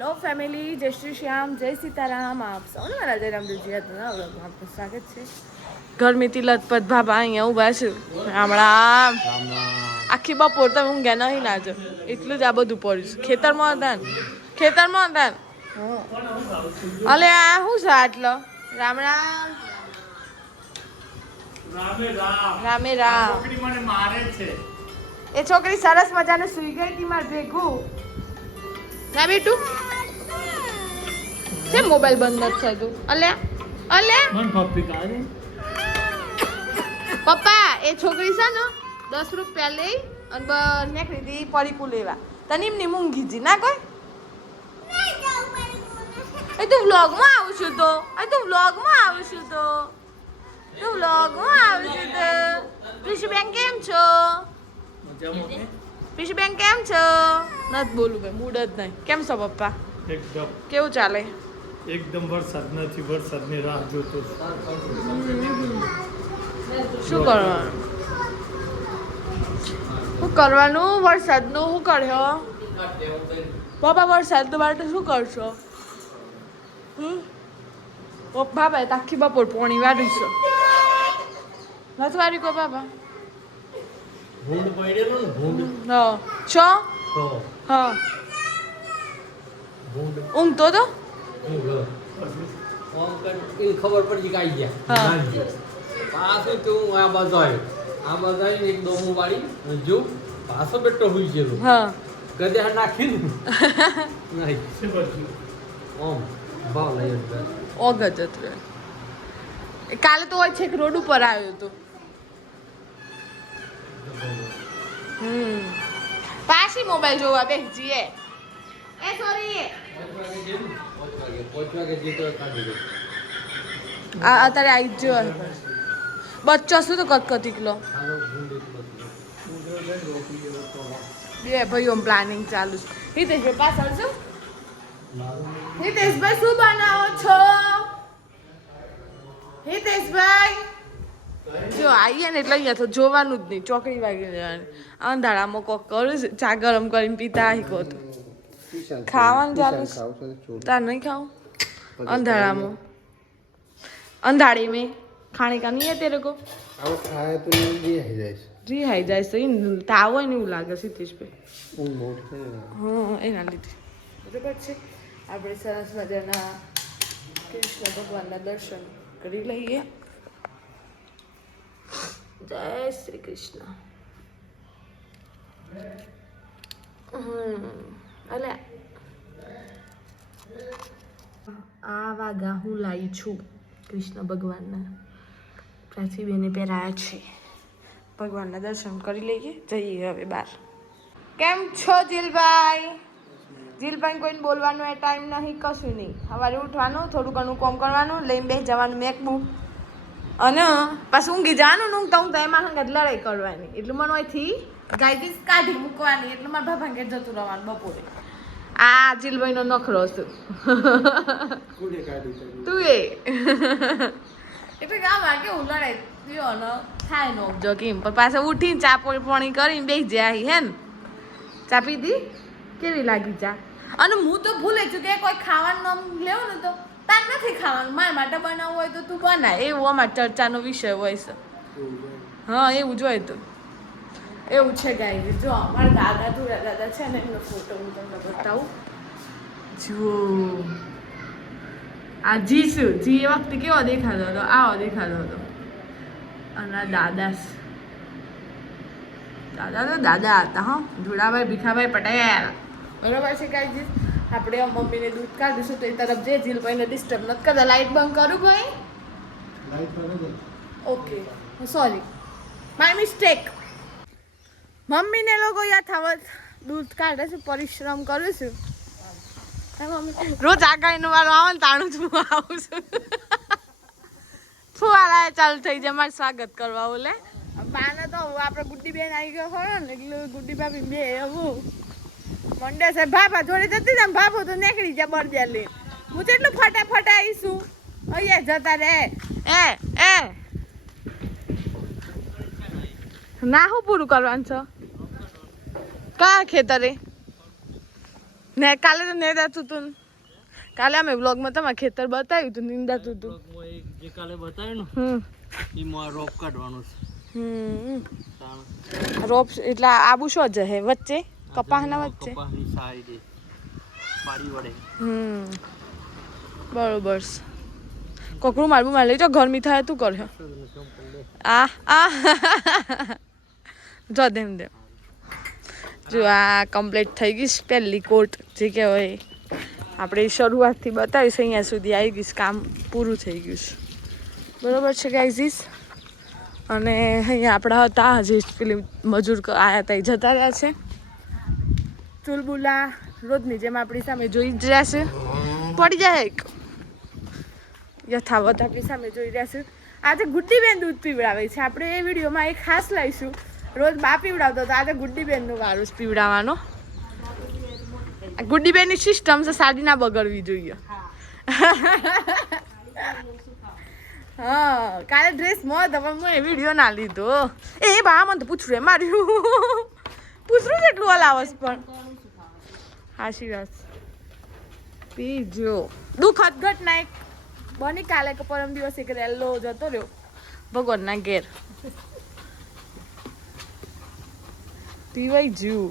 Hello family, જય શ્રી શ્યામ, જય સીતારામ. આપ સૌને મારા જય રામદેવજી આપનું સ્વાગત છે. ગરમીથી લથપથ ભાભા અહીંયા ઊભા છે. રામ રામ. આખી બપોર તમે ઊંઘ્યા નહીં નાજો, એટલું જ આ બધું પડ્યું છે. ખેતરમાં હતા અલે આ શું છે આટલો? રામ રામ. રામે રામ. એ છોકરી સરસ મજાને સુઈ ગઈ હતી માર ભેગું. ના બેટું છે મોબાઈલ બંધ નથી થતું. પપ્પા એ છોકરી છે ને 10 રૂપિયા લઈ અને બસ નીકળી હતી પડીકું લેવા. તને એમની મૂંઘી જી ના કોઈ એ તું વ્લોગમાં આવું છું તો પીશુબેન કેમ છો? પીશુબેન કેમ છો? નથી બોલું ભાઈ, મૂડ જ નહીં. કેમ છો પપ્પા? એકદમ કેવું ચાલે? એકદમ વરસાદ નથી, વરસાદની રાહ જોતો શું કરવાનું વરસાદનું શું કર્યો પપ્પા? વરસાદ માટે શું કરશો? પપ્પા ભાઈ આખી બપોર પોણી વાળી છે. નથી વાળી કો બાબા? ભૂંડ પડેલો ને ભૂંડ હા છો હા ભૂંડ ઊંઘતો તો ખબર પડી કે આવી ગયા પાછું તું આ બાજુ આવ્યો, આ બાજુ આવીને એક દોમું વાળી જો પાછો બેટો હોઈ ગયેલો. હા ગધે નાખીને નહીં શું કરશું? ઓમ ભાવ લઈ ઓગત હતું. કાલે તો હોય છેક રોડ ઉપર આવ્યો હતો. પાછી મોબાઈલ જોવા બેસજીએ. એ સોરી અત્યારે આવી જ બચ્ચો શું તો કતકતી કિલો બે ભાઈઓ પ્લાનિંગ ચાલુ છે. હિતેશભાઈ પાછળ શું? હિતેશભાઈ શું બનાવો છો? હિતેશભાઈ જો આવીએ ને એટલે અહીંયા તો જોવાનું જ નહીં, ચોકડી વાગી જવાની. અંધારામાં કોક કરું છે, ચા ગરમ કરીને પીતા આવી કહો તો ખાવાનું ચાલુ તાર નહીં ખાવું? અંધારામાં अंधारे में खाने का नहीं है तेरे को? આવો ખાય તો रिहाई जाए सही ताव नहीं लागे सीतेश पे. ઊંઘ હા એના લીધે બરાબર છે. આપણે સરસ મજાના કૃષ્ણ ભગવાનના દર્શન કરી લઈએ. જય શ્રી કૃષ્ણ. અલે આ વાગા હું લાવી છું કૃષ્ણ ભગવાનના. પ્રાચી બેને પહેરાયા છે. ભગવાનના દર્શન કરી લઈએ, જઈએ હવે બહાર. કેમ છો જીલભાઈ? જીલભાઈ કોઈને બોલવાનો એ ટાઈમ નહીં, કશું નહીં. સવારે ઉઠવાનું, થોડું ઘણું કામ કરવાનું, લઈને બેસી જવાનું મેકબુક અને પાછું ઊંઘી જવાનું. ઊંઘતા એમાં હંગાત લડાઈ કરવાની. એટલું મને અહીંથી ગાઈડીસ કાઢી મૂકવાની, એટલે મારા બાપા ઘેર જતું રહેવાનું બપોરે. આ જીલભાઈનો નખરો છું તું એ એટલે ગામમાં કેવું લડાઈ થાય નો જો કેમ પણ પાછા ઉઠીને ચા પાણી કરીને બેસી જાય હે ને. ચા પીધી? કેવી લાગી ચા? અને હું તો ભૂલે છું કે કોઈ ખાવાનું નામ લેવું ને તો તાર નથી ખાવાનું, મારા માટે બનાવવું હોય તો તું બનાય, એવું અમારા ચર્ચાનો વિષય હોય છે. હા એવું જોઈએ તો એવું છે ગાઈ. જો અમારા દાદા ધુરા દાદા છે ને એમનો ફોટો હું તમને બતાવું. જુઓ આ જી શું જી એ વખતે કેવો દેખાતો હતો, આવો દેખાતો હતો. અને દાદા તો દાદા હતા. હા ધુડાભાઈ ભીખાભાઈ પટેલ બરાબર છે ગાઈ. આપણે મમ્મીને દૂધ કાઢીશું તો એ તરફ જે જીલભાઈને ડિસ્ટર્બ નથી કરતા. લાઈટ બંધ કરું ભાઈ? Okay sorry my mistake. મમ્મીને લોકો યથાવત દૂધ કાઢે છે, પરિશ્રમ કરું છું. રોજ આગાહીનું વાળું આવે ને તાણું જ હું આવું છું. ફુવારા ચાલુ થઈ જાય મારે સ્વાગત કરવા. ઓલે બાને તો આપણે ગુડ્ડી બેન આવી ગયો હોય ને એટલે ગુડ્ડી ભાભી બે એવું મંડે છે. ભાભા જોડે જતી ને ભાભો તો નીકળી જાય બરદે લઈ. હું તો એટલું ફટાફટ આવીશું. અહીંયા જતા રે એ ના હું પૂરું કરવાનું છો? કા ખેતરે ને કાલે તો નેદાતું હતું કાલે અમે વ્લોગમાં તમારે ખેતર બતાવ્યું હતું નિંદાતું હતું જે કાલે બતાવ્યું ને એમાં રોપ કાઢવાનું છે રોપ એટલે આબુ શું જ હે વચ્ચે કપાસના વચ્ચે કપાસની સાઈડે પાડી વડે બરોબર કોકરું મારવું માર લઈ તો ગરમી થાય તું કરે આ જો દેમ જો આ કમ્પ્લીટ થઈ ગઈ પહેલી કોટ જે કહેવાય આપણે શરૂઆતથી બતાવીશ અહીંયા સુધી આવી ગઈશ કામ પૂરું થઈ ગયું છે બરોબર છે ગાઈઝીસ અને અહીંયા આપણા હતા હજી પેલી મજૂર આવ્યા હતા એ જતા રહ્યા છે ચુલબુલા રોજની જેમ આપણી સામે જોઈ જ રહ્યા છે પડી જાય એક યથાવત આપણી સામે જોઈ રહ્યા છે આજે ગુડ્ડીબેન દૂધ પીવડાવે છે આપણે એ વિડીયોમાં એક ખાસ લઈશું રોજ બા પીવડાવતો તો આજે ગુડ્ડીબેનનું વારું જ પીવડાવવાનો ગુડ્ડીબેનની સિસ્ટમ છે સાડી ના બગડવી જોઈએ હા કાલે ડ્રેસ મત હવે હું એ વિડીયો ના લીધો એ બા મને તો પૂછડું એ માર્યું પૂછડું કેટલું હલાવસ પણ હાશી વાત પીજો દુઃખદ ઘટના એક બની કાલે કે પરમ દિવસ એક રેલો જતો રહ્યો ભગવાનના ઘેર પીવાઈ જ્યુ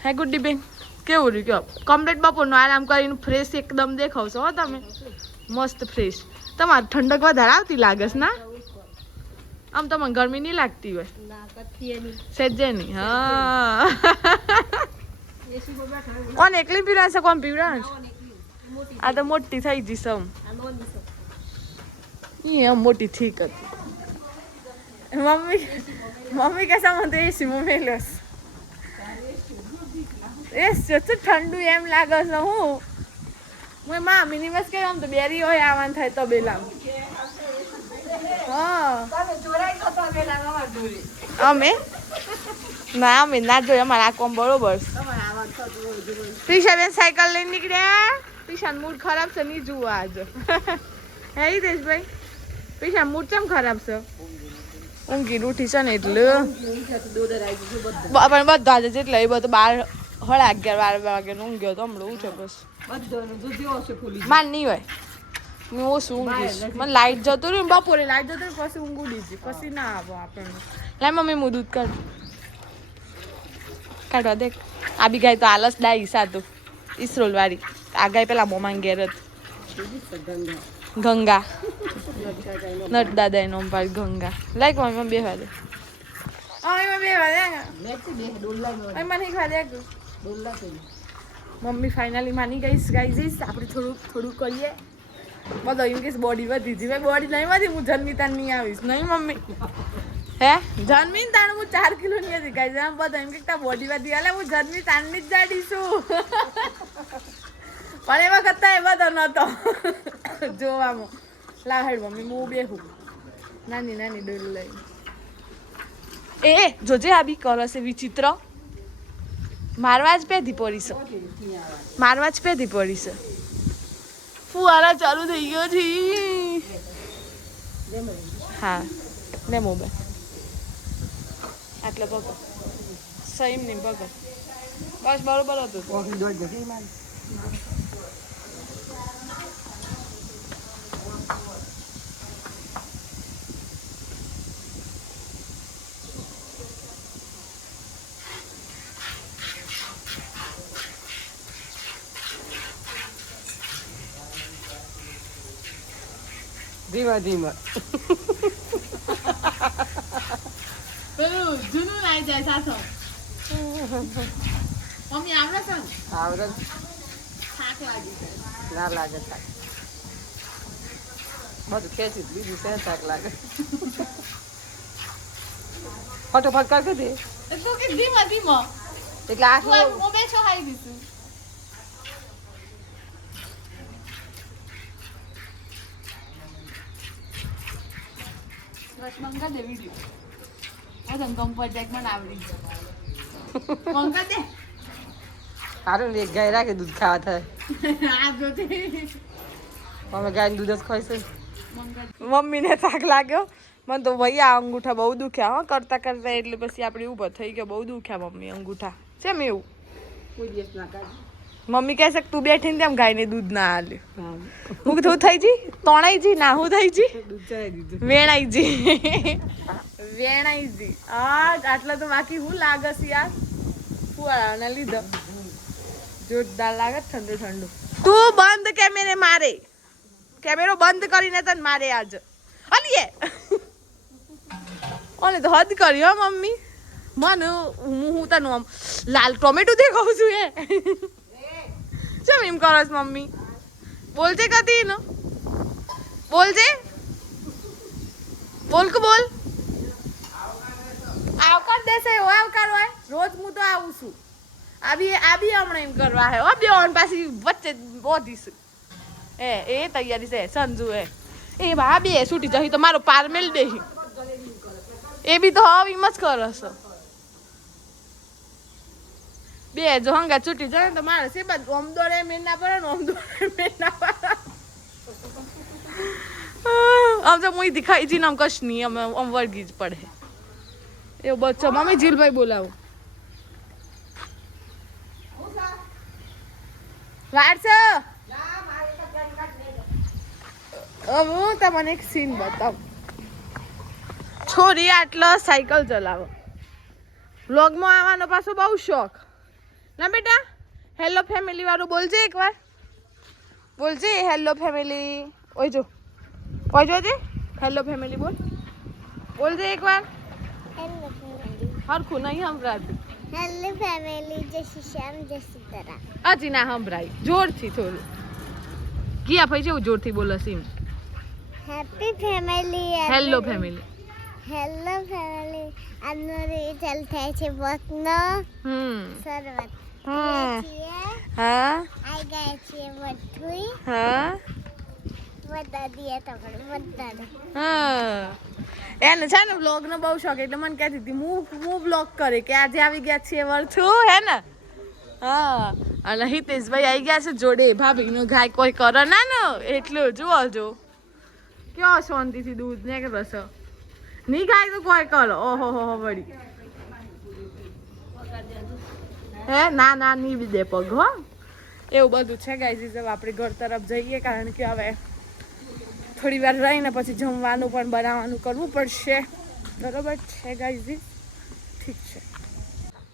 હે ગુડ્ડી બેન કેવું રહ્યું કયો કમ્પ્લીટ બપોરનો આરામ કરીને ફ્રેશ એકદમ દેખાવશો હો તમે મસ્ત ફ્રેશ તમારે ઠંડક વધારે આવતી લાગે છે ના આમ તમને ગરમી નહીં લાગતી હોય સેજે નહીં હા કોણ એકલી પીવડાવશે કોણ પીવડાવે આ તો મોટી થઈ જઈ સમ એ મોટી ઠીક હતી મમ્મી કે સામે તો એસી માં મેલસ એ સચ્ચું ઠંડુ એમ લાગે છે હું મામીની બસ કે આમ તો બેરી હોય આવવાનું થાય તો બેલામાં હા અમે ના અમે ના જોઈએ અમારે આ કોમ બરોબર પ્રિશાબેન સાયકલ લઈને નીકળ્યા પ્રિશાન મૂડ ખરાબ છે નહીં જુઓ આજ હે દેશભાઈ પ્રિશાન મૂડ કેમ ખરાબ છે ઊંઘી ઉઠી છે ને એટલે પણ બધા જ જેટલા એ બધું 11:30 વાગે ઊંઘ્યો તો હમણાં ઉઠે બસ માન નહીં હોય હું ઓછું ઊંઘીશ મને લાઈટ જતું રહ્યું બપોરે લાઈટ જતું રહ્યું પછી ઊંઘ ઉડી જાય પછી ના આવો આપણને લાય મમ્મી હું દૂધ કાઢવા દેખ આ બી ગાય તો આલસ ડાઈ સાતું ઈસરોલ વાળી આ ગાય પેલા મોમાં ઘેર હતી ગંગા નટ દાદા એનો ભાઈ ગંગા લાઈક એમાં બેવા દે એમાં બેવા દે એમાં નહીં ખા દે મમ્મી ફાઇનલી માની ગઈશ ગાઈઝીસ આપણે થોડું કરીએ બધો એમ કે બોડી વધી જી ભાઈ બોડી નહીં વધી હું જન્મી તાર નહીં આવીશ નહીં મમ્મી હે જન્મી તાણ હું 4 કિલો ની હતી ગાઈઝ આમ બધો એમ કે બોડી વધી એટલે હું જન્મી તારની જ જાડી છું પણ એ વખત તો એ બધો નતો જોવામાં લાહેડ મમ્મી હું બેહું નાની ડોલ લઈ એ જોજે આ બી કરશે વિચિત્ર મારવા જ પેધી પડી છે મારવા જ પેધી પડી છે ફુવારા ચાલુ થઈ ગયો છે હા લે મોબાઈલ આટલે પકડ સહીમ નહીં પકડ બસ બરોબર હતું ધીમા પેલું જૂનું લાઈ જાય સાસો મમ્મી આવડે છે આવડે થાક લાગી છે ના લાગે થાક બધું ખેંચી બીજું છે થાક લાગે ફટોફટ કરી દે તો કે ધીમો એટલે આટલું મોબાઈલ છો હાઈ દીધું બસ મંગા દે વિડિયો આ કમ્ફર્ટ જેક મને આવડી ગયો મંગા દે સારું ને એક ગાય રાખે દૂધ ખાવા થાય આ જોતે અમે ગાયનું દૂધ જ ખાઈશું મમ્મીને થાક લાગ્યો મને તો ભાઈ આ અંગૂઠા બહુ દુખ્યા હો કરતા એટલે પછી આપણે ઊભો થઈ ગયો બહુ દુખ્યા મમ્મી અંગૂઠા કેમ એવું કોઈ દિવસ ના કાઢી. મમ્મી કહે છે કે તું બેઠીને તેમ ગાયને દૂધ ના આલ્યું. હું થયું થઈ જી તોણાઈ જી ના હું થઈ જી દૂધ ચડાવી દીધું. વેણાઈ જી વેણાઈ જી આટલા તો બાકી હું લાગે છે યાર ફુવાળાના લીધો જોરદાર લાગે ઠંડુ ઠંડુ. તું બંધ કેમેરે મારે કેમેરો બંધ કરીને તને મારે આજ અલીએ ઓલે તો હદ કરી હો મમ્મી મને હું તને આમ લાલ ટોમેટો દેખાઉં છું એ ચમ એમ કરો છો મમ્મી બોલજે કદી નો બોલજે બોલ કે બોલ આવકાર દેશે હોય આવકાર હોય રોજ હું તો આવું છું આ બી હમણાં એમ કરવા હે હો બે ઓન પાછી વચ્ચે બોધીશું એ તૈયારી છે સંજુ એ બા બે છૂટી જઈ તો મારો પાર મેલ દેહી એ બી તો હવે એમ જ કરો છો બે જો હંગા છૂટી જાય ને તો મારે છે બસ ઓમ દોડે મેં ના પડે ને ઓમ દોડે મેં ના પડે આમ તો મુઈ દિખાઈ જી નામ કશ નહીં અમે આમ વળગી જ પડે એવું બચ્ચો મમ્મી જીલભાઈ બોલાવો વારસો હવે હું તમને એક સીન બતાવું છોરી આટલો સાયકલ ચલાવો વ્લોગમાં આવવાનો પાછો બહુ શોખ ના બેટા હેલો ફેમિલી વાળું બોલજે એકવાર બોલજે હેલો ફેમિલી ઓય જોજે હેલો ફેમિલી બોલજે એકવાર હેલો ફેમિલી. હરખું નહીં સંભળાતું હેલો ફેમિલી. જય શ્રી શ્યામ, જય સીતારામ. હજી ના સંભળાય જોરથી થોડું કિયા ભાઈ જેવું જોરથી બોલો સીમ happy family. Hello family hello family. આજનો રિઝલ્ટ થાય છે બસનો શરૂઆત. હા આઈ ગયા છીએ બધું. હા બધા દિયા તમને બધાને. હા એને છે ને વ્લોગ નો બહુ શોખ એટલે મને કહેતી હતી હું વ્લોગ કરે કે આજે આવી ગયા છીએ વરછું હે ને હા અને હિતેશભાઈ આવી ગયા છે જોડે ભાભીનો ગાય કોઈ કરે ના ને એટલું જુઓ જો ક્યાં શાંતિથી દૂધ ને કે બસ નહીં ખાય તો કોઈ કરો ઓહો હો વળી હે ના નહીં દે પગ હો એવું બધું છે ગાઈઝ હવે આપણે ઘર તરફ જઈએ કારણ કે હવે થોડી વાર રહીને પછી જમવાનું પણ બનાવવાનું કરવું પડશે બરોબર છે ગાઈઝ ઠીક છે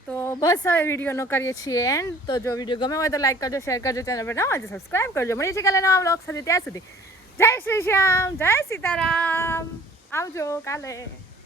તો બસ હવે વિડીયોનો કરીએ છીએ એન્ડ તો જો વિડીયો ગમે હોય તો લાઈક કરજો શેર કરજો ચેનલ પર નવા હોય તો સબસ્ક્રાઈબ કરજો મળીએ છીએ કાલે નવા વ્લોગ સાથે ત્યાં સુધી જય શ્રી શ્યામ જય સીતારામ આવજો કાલે